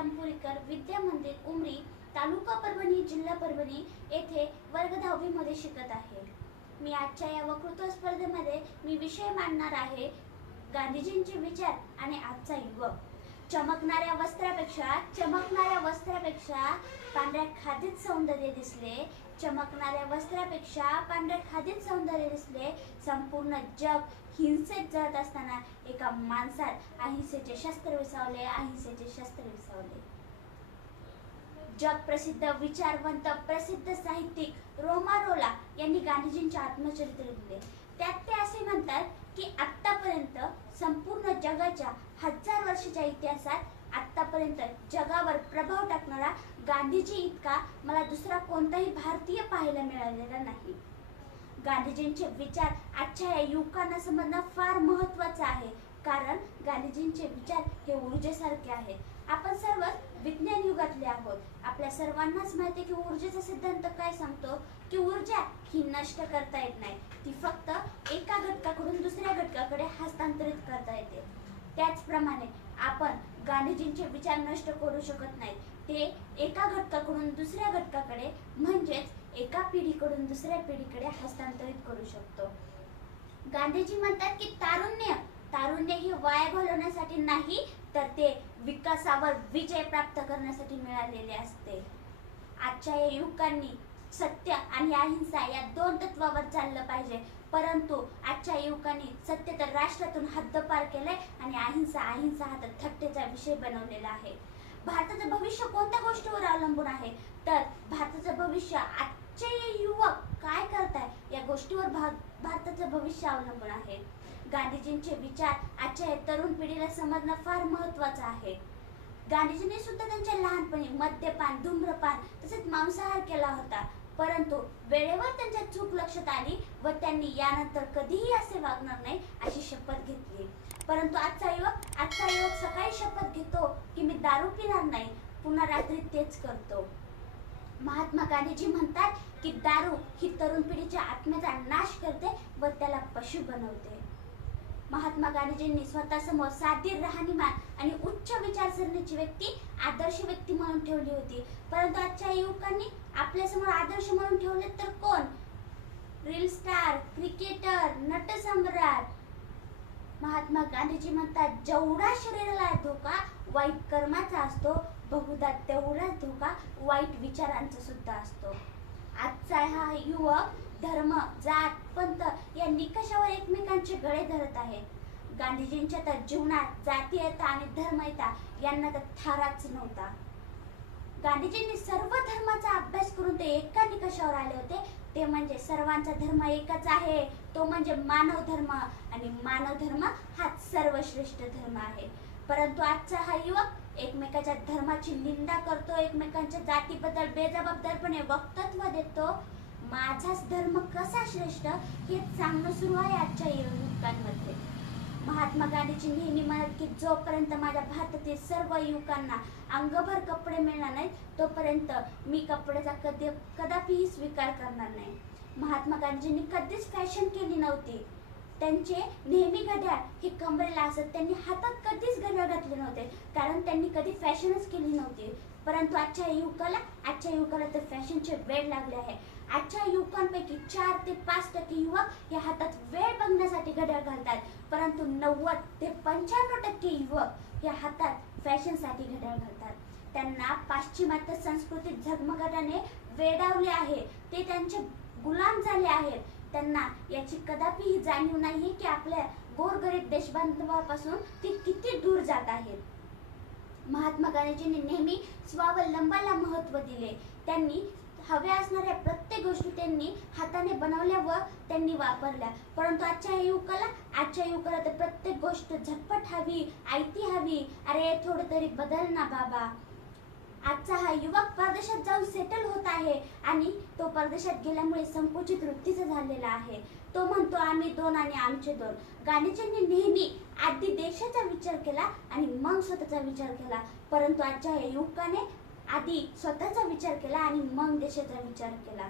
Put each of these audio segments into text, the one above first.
रामपुरीकर विद्या मंदिर उमरी तालुका परभणी जिल्हा परभणी येथे वर्ग दहावी मध्ये शिकत आहे. मी आजच्या या वक्तृत्व स्पर्धेमध्ये मी विषय मांडणार आहे. गांधीजींचे विचार आणि आजचा युवक. चमकणाऱ्या वस्त्रापेक्षा चमकणाऱ्या वस्त्रापेक्षा पांढऱ्या खादीत सौंदर्य दिसले. चमकणाऱ्या वस्त्रापेक्षा पांढऱ्या खादीत सौंदर्य दिसले. संपूर्ण जग हिंसेत जात असताना एका माणसात अहिंसेचे शस्त्र विसावले अहिंसेचे शस्त्र विसावले. जग प्रसिद्ध विचारवंत प्रसिद्ध साहित्यिक रोमारोला यांनी गांधीजींचे आत्मचरित्र लिहिले. त्यात ते असे म्हणतात की आत्तापर्यंत संपूर्ण जगाच्या हजार वर्षाच्या इतिहासात आत्तापर्यंत जगावर प्रभाव टाकणारा गांधीजी इतका मला दुसरा कोणताही भारतीय पाहायला मिळालेला नाही. गांधीजींचे विचार आजच्या या युवकांना समजणं फार महत्वाचं आहे. कारण गांधीजींचे विचार हे ऊर्जेसारखे आहेत आपण सर्व विज्ञान युगातले आहोत. आपल्या सर्वांनाच माहिती आहे की ऊर्जेचा सिद्धांत काय सांगतो? की ऊर्जा ही नष्ट करता येत नाही. ती फक्त एका घटकाकडून दुसऱ्या घटकाकडे हस्तांतरित करता येते. त्याचप्रमाणे आपण गांधीजींचे विचार नष्ट करू शकत नाही. ते एका घटकाकडून दुसऱ्या घटकाकडे म्हणजेच एका पिढीकडून दुसऱ्या पिढीकडे हस्तांतरित करू शकतो. गांधीजी म्हणतात की तारुण्य. तारुण्य हे वाया घालवण्यासाठी नाही तर ते विकासावर विजय प्राप्त करण्यासाठी मिळालेले असते. आजच्या या युवकांनी सत्य आणि अहिंसा या दोन तत्वावर चाललं पाहिजे. परंतु आजच्या युवकांनी सत्य तर राष्ट्रातून हद्दपार केलंय आणि अहिंसा अहिंसा हा तर थट्टेचा विषय बनवलेला आहे. भारताचं भविष्य कोणत्या गोष्टीवर अवलंबून आहे? तर भारताचं भविष्य आजचे युवक काय करताय? या गोष्टीवर भारताचं भविष्य अवलंबून आहे. गांधीजींचे विचार आजच्या तरुण पिढीला समजणं फार महत्वाचं आहे. गांधीजींनी सुद्धा त्यांच्या लहानपणी मद्यपान धूम्रपान तसेच मांसाहार केला होता. परंतु वेळेवर त्यांच्या चूक लक्षात आली व त्यांनी यानंतर कधीही असे वागणार नाही अशी शपथ घेतली. परंतु आजचा युवक आजचा युवक सकाळी शपथ घेतो की मी दारू पिणार नाही पुन्हा रात्री तेच करतो. महात्मा गांधीजी म्हणतात की दारू ही तरुण पिढीच्या आत्म्याचा नाश करते व त्याला पशु बनवते. महात्मा गांधीजींनी स्वतःसमोर साधी राहणीमान आणि उच्च विचारसरणीची व्यक्ती आदर्श व्यक्ती म्हणून ठेवली होती. परंतु आजच्या युवकांनी आपल्यासमोर आदर्श म्हणून ठेवले तर कोण? Reel star cricketer Natsamrat. Mahatma Gandhiji म्हणतात जेवढा शरीराला धोका वाईट कर्माचा असतो बहुधा तेवढाच धोका वाईट विचारांचा सुद्धा असतो. आजचा हा युवक धर्म जात पंथ या निकषावर एकमेकांचे गळे धरत आहेत. गांधीजींच्या तर जीवनात जातीयता आणि धर्मयता यांना तर थाराच नव्हता. गांधीजींनी सर्व धर्माचा अभ्यास करून ते एका निकषावर आले होते. ते म्हणजे सर्वांचा धर्म एकच आहे. तो म्हणजे मानव धर्म. आणि मानव धर्म हा सर्वश्रेष्ठ धर्म आहे. परंतु आजचा हा युवक एकमेकाच्या धर्माची निंदा करतो एकमेकांच्या जातीबद्दल बेजबाबदारपणे वक्तत्व देतो. माझाच धर्म कसा श्रेष्ठ हे सांगणं सुरू आहे आजच्या युवकांमध्ये. महात्मा गांधीजी नेहमी म्हणत की जोपर्यंत माझ्या भारतातील सर्व युवकांना अंगभर कपडे मिळणार नाहीत तोपर्यंत मी कपड्याचा कधी कदापिही स्वीकार करणार नाही. महात्मा गांधीजींनी कधीच फॅशन केली नव्हती. त्यांचे नेहमी घड्याळ हे कमरेला असत. त्यांनी हातात कधीच घड्याळ घातले नव्हते कारण त्यांनी कधी फॅशनच केली नव्हती. परंतु आजच्या युवकाला आजच्या युवकाला तर फॅशनचे वेळ लागले आहे. आजच्या युवकांपैकी चार ते पाच टक्के युवक या हातात वेळ बघण्यासाठी घड्याळ घालतात. परंतु नव्वद ते पंच्याण्णव टक्के युवक या हातात फॅशनसाठी घड्याळ घालतात. त्यांना पाश्चिमात्य संस्कृती झगमगाटाने वेडावले आहे. ते त्यांचे गुलाम झाले आहेत. त्यांना याची कदापि ही जाणीव नाहीये की आपल्या गोरगरीब देशबांधवापासून ते किती दूर जात आहेत. महात्मा गांधीजींनी नेहमी स्वावलंबाला महत्त्व दिले. त्यांनी हव्या असणाऱ्या प्रत्येक गोष्टी त्यांनी हाताने बनवल्या व त्यांनी वापरल्या. परंतु आजच्या या युवकाला आजच्या युवकाला तर प्रत्येक गोष्ट झटपट हवी आयती हवी. अरे थोडं तरी बदल ना बाबा. आजचा हा युवक परदेशात जाऊन सेटल होत आहे आणि तो परदेशात गेल्यामुळे संकुचित वृत्तीचा झालेला आहे. तो म्हणतो आम्ही दोन आणि आमचे दोन. गांधीजींनी नेहमी आधी देशाचा विचार केला आणि मग स्वतःचा विचार केला. परंतु आजच्या या युवकाने आधी स्वतःचा विचार केला आणि मग देशाचा विचार केला.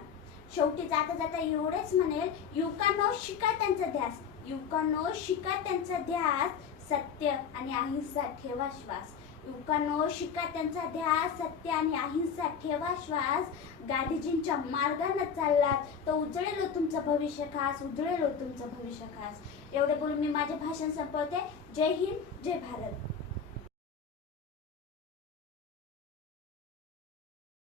शेवटी जाता जाता एवढेच म्हणेल युवकांनो शिका त्यांचा ध्यास. युवकांनो शिका त्यांचा ध्यास. सत्य आणि अहिंसा ठेवा श्वास. युवकांनो शिका त्यांचा ध्यास सत्य आणि अहिंसा. ठेवा श्वास. गांधीजींच्या मार्गानं चाललात. तर उजळेल हो तुमचं भविष्य खास उजळेल हो तुमचं भविष्य खास. एवढे बोलून मी माझे भाषण संपवते. जय हिंद जय भारत.